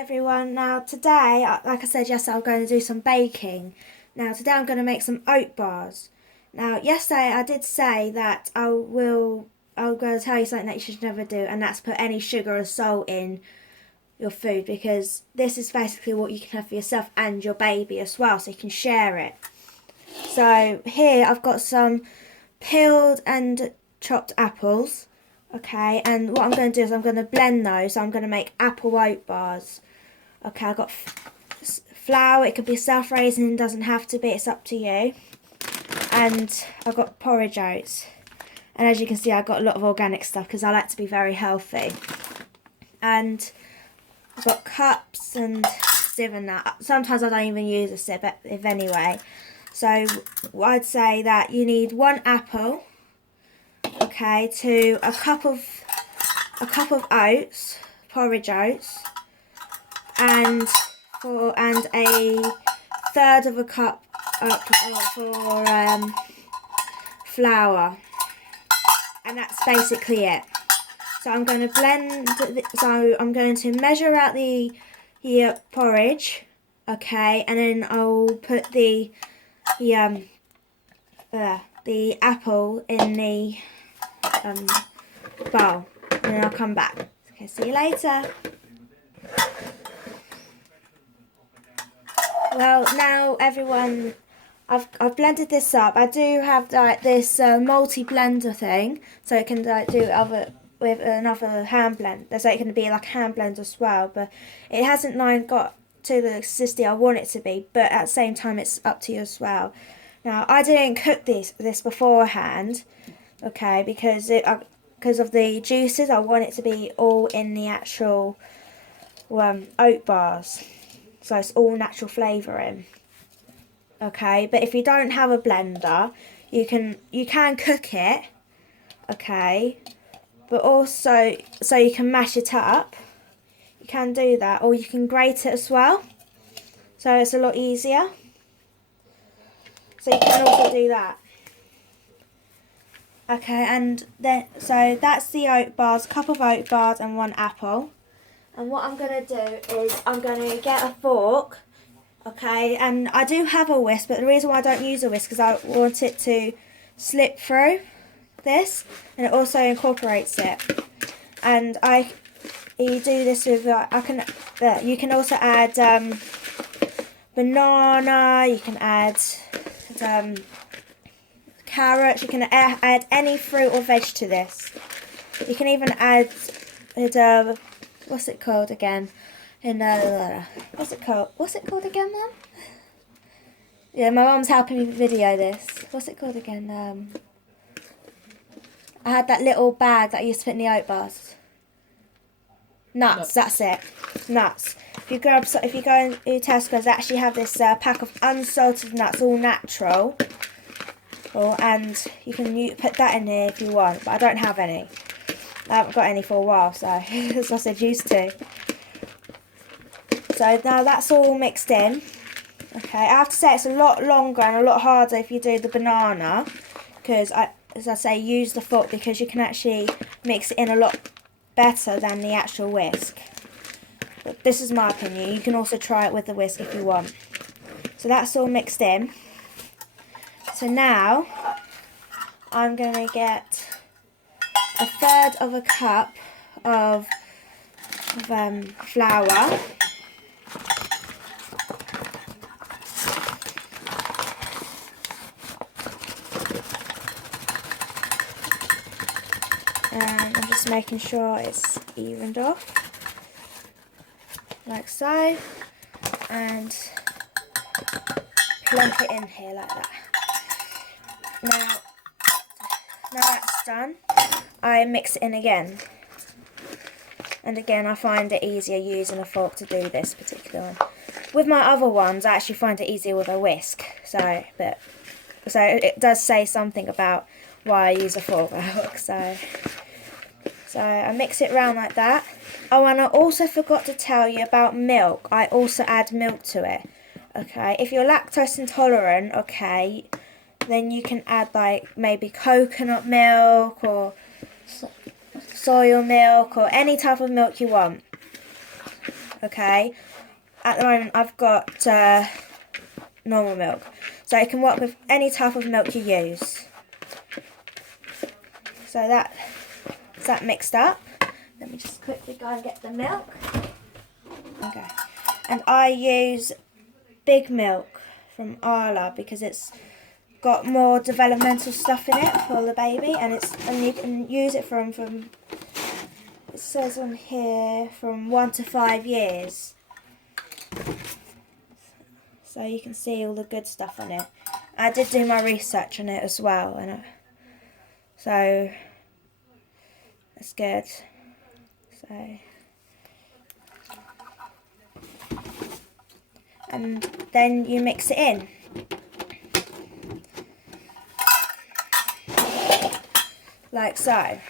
Everyone, now today, like I said yesterday, I'm going to do some baking. Now today I'm going to make some oat bars. Now yesterday I did say that I'm going to tell you something that you should never do, and that's put any sugar or salt in your food, because this is basically what you can have for yourself and your baby as well, so you can share it. So here I've got some peeled and chopped apples. Okay, and what I'm going to do is I'm going to blend those. So I'm going to make apple oat bars. Okay, I've got flour. It could be self-raising, doesn't have to be. It's up to you. And I've got porridge oats. And as you can see, I've got a lot of organic stuff because I like to be very healthy. And I've got cups and sieve and that. Sometimes I don't even use a sieve, if anyway. So I'd say that you need one apple. Okay, to a cup of oats, porridge oats, and a third of a cup for flour, and that's basically it. So I'm going to blend. So I'm going to measure out the porridge, okay, and then I'll put the apple in the bowl, and then I'll come back. Okay, see you later. Well, now everyone, I've blended this up. I do have like this multi-blender thing, so it can like do with another hand blender, so it can be like a hand blender as well. But it hasn't got to the consistency I want it to be. But at the same time, it's up to you as well. Now I didn't cook this beforehand, okay, because of the juices. I want it to be all in the actual oat bars, so it's all natural flavouring. Okay, but if you don't have a blender, you can cook it, okay, but also so you can mash it up. You can do that, or you can grate it as well, so it's a lot easier. So you can also do that. Okay, and then so that's the oat bars, cup of oat bars and one apple. And what I'm going to do is I'm going to get a fork, okay, and I do have a whisk, but the reason why I don't use a whisk is I want it to slip through this, and it also incorporates it. And you do this with you can also add banana, you can add carrots, you can add any fruit or veg to this. You can even add what's it called again? What's it called again, Mum? Yeah, my mum's helping me video this. What's it called again? I had that little bag that I used to put in the oat bars. Nuts. That's it. Nuts. If you go in Tesco's, they actually have this pack of unsalted nuts, all natural. And you can put that in here if you want, but I don't have any. I haven't got any for a while, so as I said, used to. So now that's all mixed in. Okay, I have to say it's a lot longer and a lot harder if you do the banana, because as I say, use the fork because you can actually mix it in a lot better than the actual whisk. But this is my opinion. You can also try it with the whisk if you want. So that's all mixed in. So now I'm going to get a third of a cup of flour. And I'm just making sure it's evened off, like so, and plunk it in here like that. Now that's done, I mix it in again. And again, I find it easier using a fork to do this particular one. With my other ones, I actually find it easier with a whisk. So it does say something about why I use a fork. So I mix it round like that. Oh, and I also forgot to tell you about milk. I also add milk to it. Okay, if you're lactose intolerant, okay, then you can add like maybe coconut milk or soy milk or any type of milk you want. Okay, at the moment I've got normal milk, so it can work with any type of milk you use. So that's that mixed up. Let me just quickly go and get the milk. Okay, and I use big milk from Arla because it's got more developmental stuff in it for the baby, and you can use it from it says on here from 1 to 5 years. So you can see all the good stuff on it. I did do my research on it as well, and so that's good. So, and then you mix it in. Like so.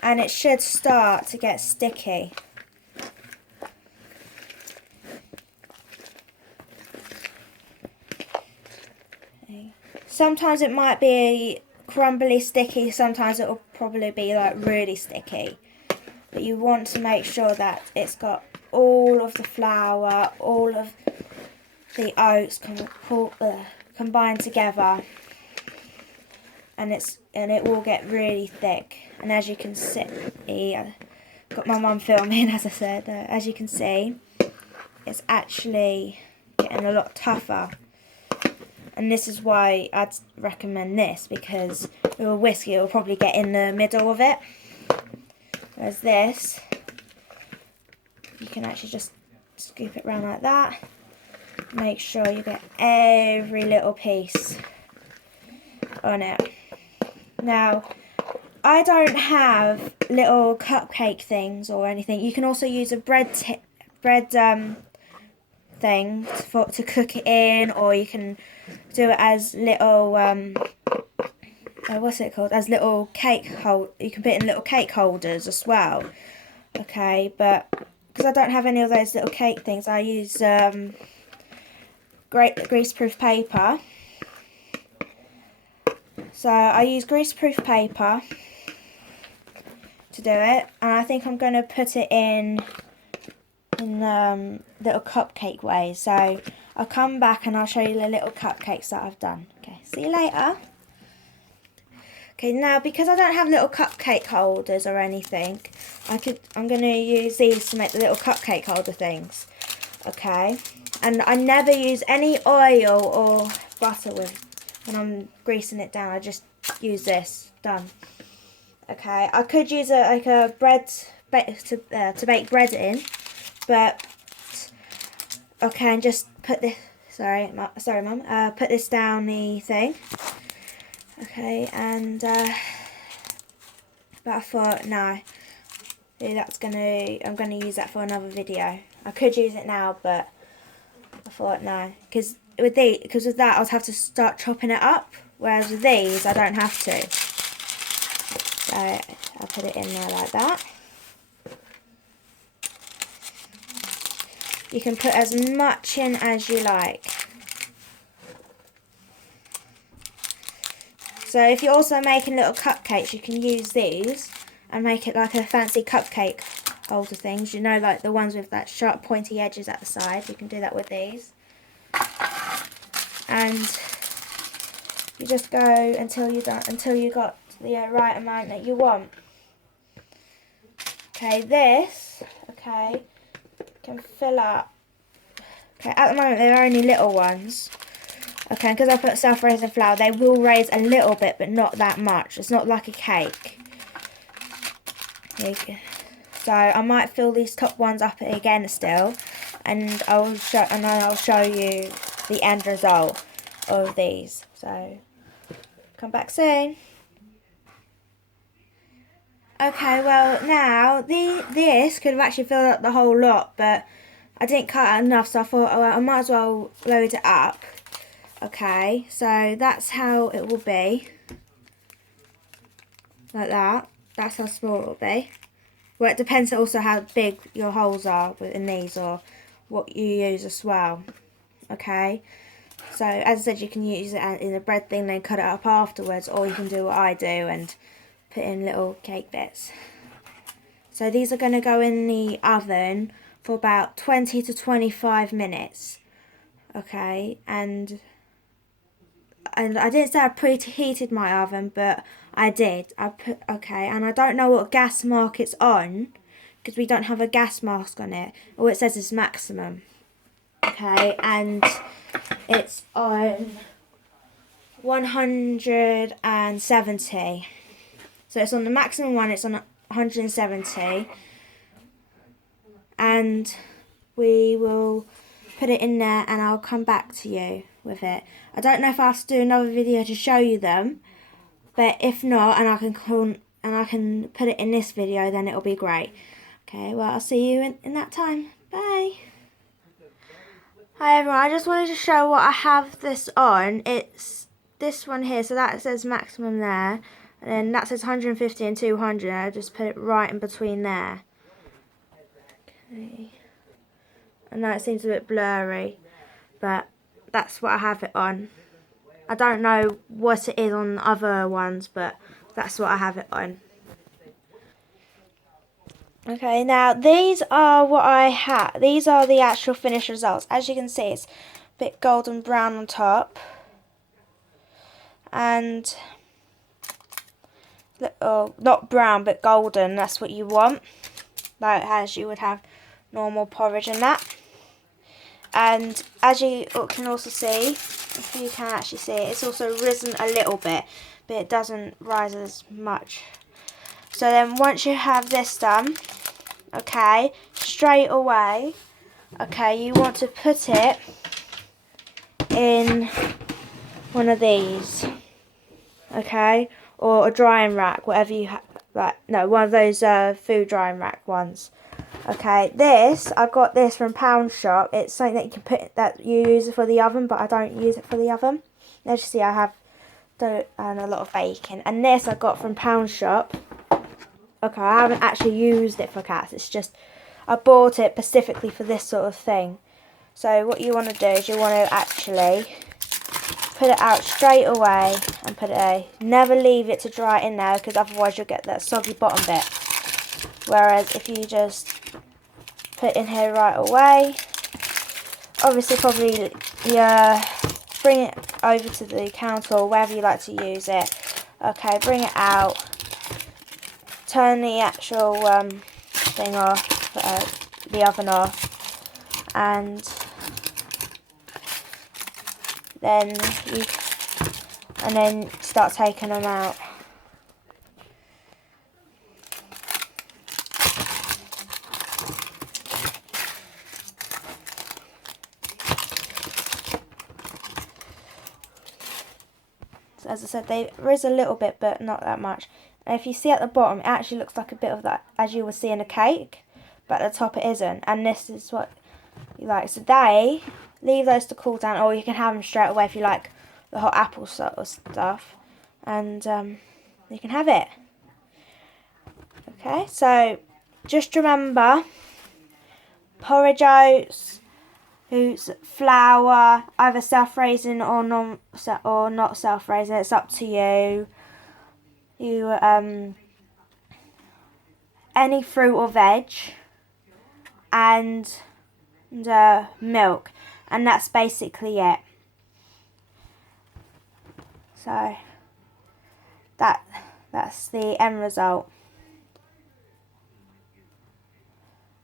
And it should start to get sticky. Sometimes it might be crumbly sticky, sometimes it will probably be like really sticky. But you want to make sure that it's got all of the flour, all of the oats combined together, and it will get really thick. And as you can see, I've got my mum filming, as I said, as you can see, it's actually getting a lot tougher. And this is why I'd recommend this, because with a whisk it will probably get in the middle of it. Whereas this, you can actually just scoop it around like that. Make sure you get every little piece on it. Now, I don't have little cupcake things or anything. You can also use a bread thing to cook it in, or you can do it as little what's it called? As little cake hold. You can put it in little cake holders as well. Okay, but because I don't have any of those little cake things, I use greaseproof paper. So I use greaseproof paper to do it, and I think I'm going to put it in little cupcake ways. So I'll come back and I'll show you the little cupcakes that I've done. Okay, see you later. Okay, now because I don't have little cupcake holders or anything, I'm going to use these to make the little cupcake holder things. Okay, and I never use any oil or butter when I'm greasing it down. I just use this. Done. Okay, I could use a bread to bake bread in, but okay, and just put this. Sorry, Mum. Put this down the thing. Okay, and but I thought no, I'm gonna use that for another video. I could use it now, but I thought no, because with that I'd have to start chopping it up, whereas with these I don't have to. So I'll put it in there like that. You can put as much in as you like. So if you're also making little cupcakes, you can use these and make it like a fancy cupcake holder things. You know, like the ones with that sharp pointy edges at the side. You can do that with these. And you just go until you got the right amount that you want. Okay, this, okay, can fill up. Okay, at the moment they're only little ones. Okay, because I put self-raising flour, they will raise a little bit, but not that much. It's not like a cake. So I might fill these top ones up again still, and I'll show you the end result of these. So come back soon. Okay, well now this could have actually filled up the whole lot, but I didn't cut out enough, so I thought, oh, I might as well load it up. Okay, so that's how it will be. Like that. That's how small it will be. Well, it depends also how big your holes are in these, or what you use as well. Okay, So as I said, you can use it in a bread thing, then cut it up afterwards, or you can do what I do and put in little cake bits. So these are going to go in the oven for about 20 to 25 minutes. Okay, and I didn't say I preheated my oven, but I did. And I don't know what gas mark it's on because we don't have a gas mask on it. All it says is maximum. Okay, and it's on 170. So it's on the maximum one, it's on 170. And we will put it in there and I'll come back to you with it. I don't know if I have to do another video to show you them, but if not, and I can put it in this video, then it'll be great. Okay, well, I'll see you in that time. Bye. Hi everyone, I just wanted to show what I have this on. It's this one here, so that says maximum there, and then that says 150 and 200. I just put it right in between there. Okay. I know it seems a bit blurry, but that's what I have it on. I don't know what it is on the other ones, but that's what I have it on. Okay, now these are what I have. These are the actual finished results. As you can see, it's a bit golden brown on top. And, oh, not brown, but golden. That's what you want. Like as you would have normal porridge and that. And as you can also see, if you can actually see it, it's also risen a little bit, but it doesn't rise as much. So then once you have this done, okay, straight away, okay, you want to put it in one of these, okay, or a drying rack, whatever you have, like, no, one of those food drying rack ones. Okay, this, I got this from Pound Shop. It's something that you can put, that you use for the oven, but I don't use it for the oven. As you see, I have done a lot of baking. And this I got from Pound Shop. Okay, I haven't actually used it for cats. It's just, I bought it specifically for this sort of thing. So what you want to do is you want to actually put it out straight away and put it, never leave it to dry in there because otherwise you'll get that soggy bottom bit. Whereas if you just put it in here right away, obviously probably bring it over to the counter or wherever you like to use it. Okay, bring it out, turn the actual thing off, the oven off, and then start taking them out. So as I said, there is a little bit, but not that much. And if you see at the bottom, it actually looks like a bit of that, as you would see in a cake, but at the top it isn't. And this is what you like. So leave those to cool down, or you can have them straight away if you like the hot apple sort of stuff. And you can have it. Okay, so just remember, porridge oats, flour, either self-raising or not self-raising. It's up to you. Any fruit or veg, and milk, and that's basically it. So that's the end result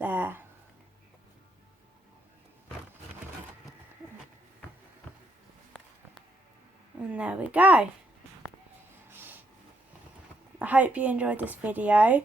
there. And there we go. I hope you enjoyed this video.